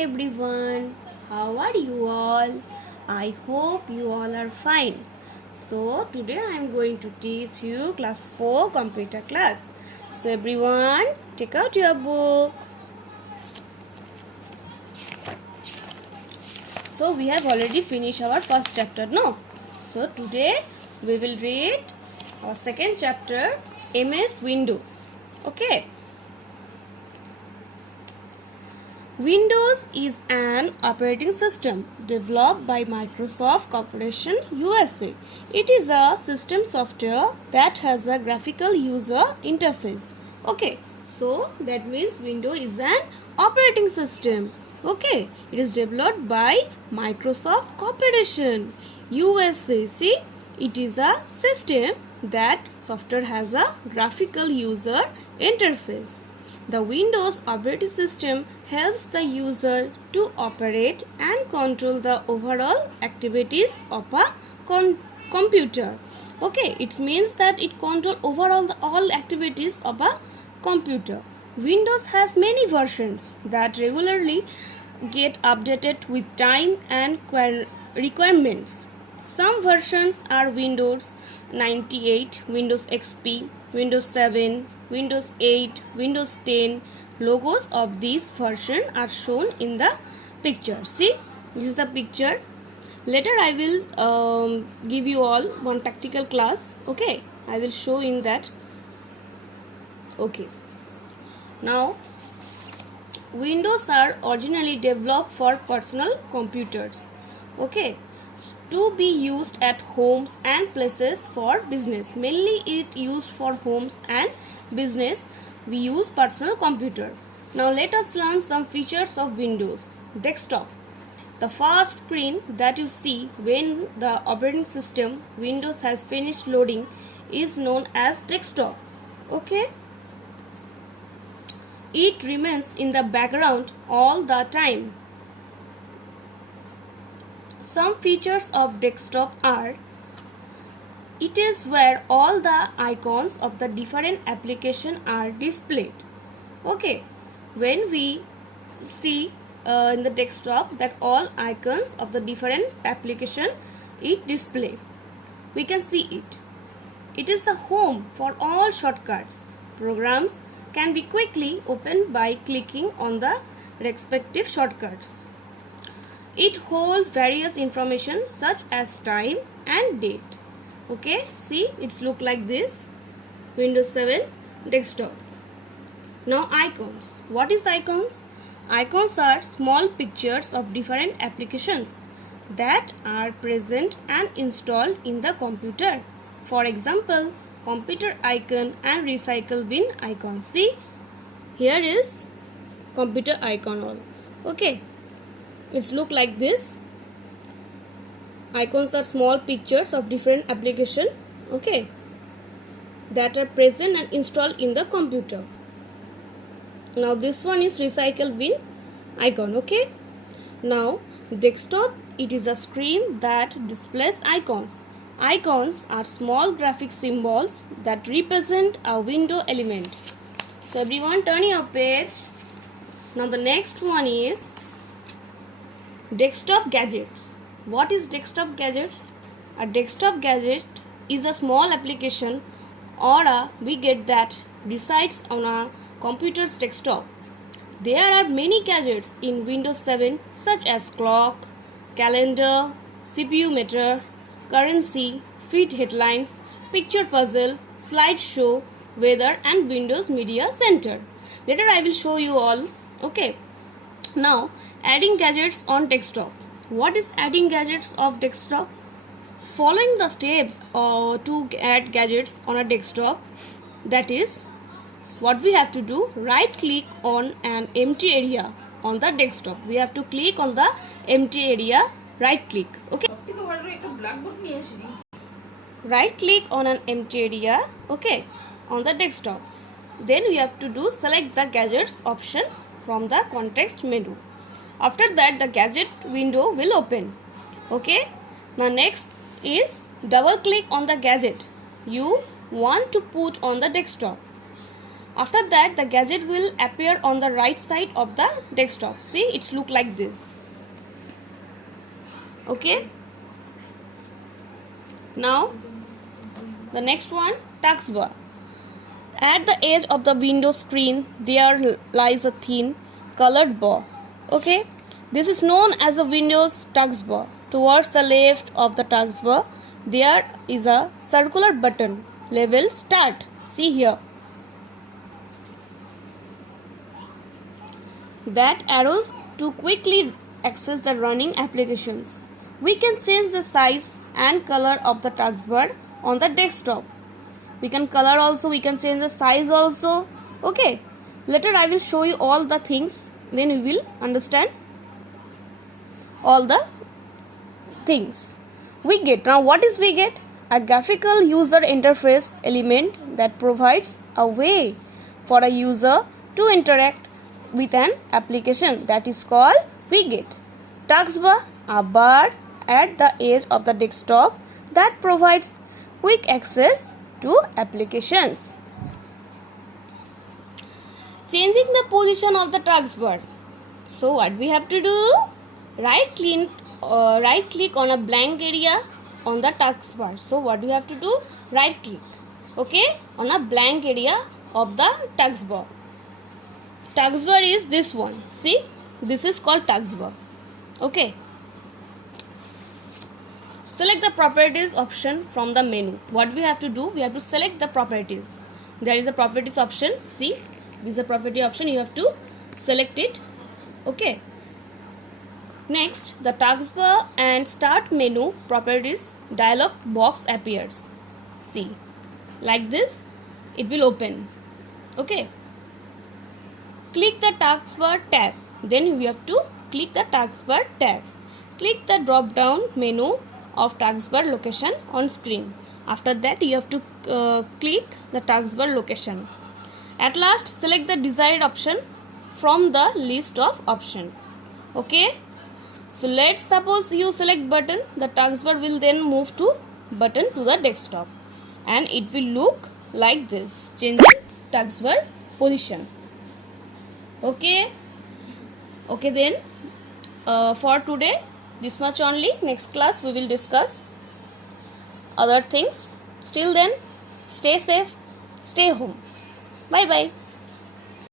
everyone, how are you all? I hope you all are fine. So today I am going to teach you class 4 computer class. So everyone, take out your book. So we have already finished our first chapter, no? So today we will read our second chapter, MS Windows. Okay. Windows is an operating system developed by Microsoft Corporation USA. It is a system software that has a graphical user interface. Okay, so that means Windows is an operating system. Okay, it is developed by Microsoft Corporation USA. See, it is a system that software has a graphical user interface. The Windows operating system helps the user to operate and control the overall activities of a computer. Okay, it means that it controls overall all activities of a computer. Windows has many versions that regularly get updated with time and requirements. Some versions are Windows 98, Windows XP, Windows 7, Windows 8, Windows 10. Logos of these version are shown in the picture. See, this is the picture. Later I will give you all one practical class. Okay, I will show in that. Okay. Now, Windows are originally developed for personal computers. Okay, to be used at homes and places for business. Mainly it used for homes and business. We use personal computer. Now let us learn some features of Windows. Desktop. The first screen that you see when the operating system Windows has finished loading is known as desktop. Okay. It remains in the background all the time. Some features of desktop are: it is where all the icons of the different applications are displayed. Okay, when we see in the desktop that all icons of the different application it display, we can see it. It is the home for all shortcuts. Programs can be quickly opened by clicking on the respective shortcuts. It holds various information such as time and date. Okay, see, it's look like this. Windows 7 desktop. Now icons. What is icons? Icons are small pictures of different applications that are present and installed in the computer. For example, computer icon and recycle bin icon. See, here is computer icon all. Okay, it's look like this. Icons are small pictures of different application, okay, that are present and installed in the computer. Now this one is recycle bin icon. Okay, now desktop, it is a screen that displays icons. Icons are small graphic symbols that represent a window element. So everyone, turn your page. Now the next one is desktop gadgets. What is desktop gadgets? A desktop gadget is a small application or a widget that resides on a computer's desktop. There are many gadgets in Windows 7 such as clock, calendar, CPU meter, currency, feed headlines, picture puzzle, slideshow, weather and Windows Media Center. Later I will show you all. Okay. Now adding gadgets on desktop. What is adding gadgets of desktop? Following the steps to add gadgets on a desktop, that is what we have to do. Right click on an empty area on the desktop. We have to click on the empty area, right click. Okay. Right click on an empty area, okay, on the desktop. Then we have to do select the gadgets option from the context menu. After that the gadget window will open. Okay. Now next is double click on the gadget you want to put on the desktop. After that, the gadget will appear on the right side of the desktop. See, it's look like this. Okay. Now, the next one, taskbar. At the edge of the window screen, there lies a thin colored bar. Okay. This is known as a Windows taskbar. Towards the left of the taskbar, there is a circular button labeled Start. See here. That arrows to quickly access the running applications. We can change the size and color of the taskbar on the desktop. We can color also, we can change the size also. Okay. Later I will show you all the things. Then you will understand all the things. Widget. Now what is widget? A graphical user interface element that provides a way for a user to interact with an application, that is called widget. Taskbar, a bar at the edge of the desktop that provides quick access to applications. Changing the position of the taskbar. So what we have to do? Right click on a blank area on the taskbar. So what we have to do? Right click, okay, on a blank area of the taskbar. Taskbar is this one. See, this is called taskbar. Okay. Select the properties option from the menu. What we have to do? We have to select the properties. There is a properties option. See, this is a property option. You have to select it. Okay. Next, the taskbar and start menu properties dialog box appears. See, like this, it will open. Okay. Click the taskbar tab. Then we have to click the taskbar tab. Click the drop down menu of taskbar location on screen. After that, you have to click the taskbar location. At last, select the desired option from the list of options. Okay. So let's suppose you select button. The taskbar will then move to button to the desktop, and it will look like this, changing taskbar position. Okay. Okay then. For today, this much only. Next class we will discuss other things. Till then, stay safe, stay home. Bye bye.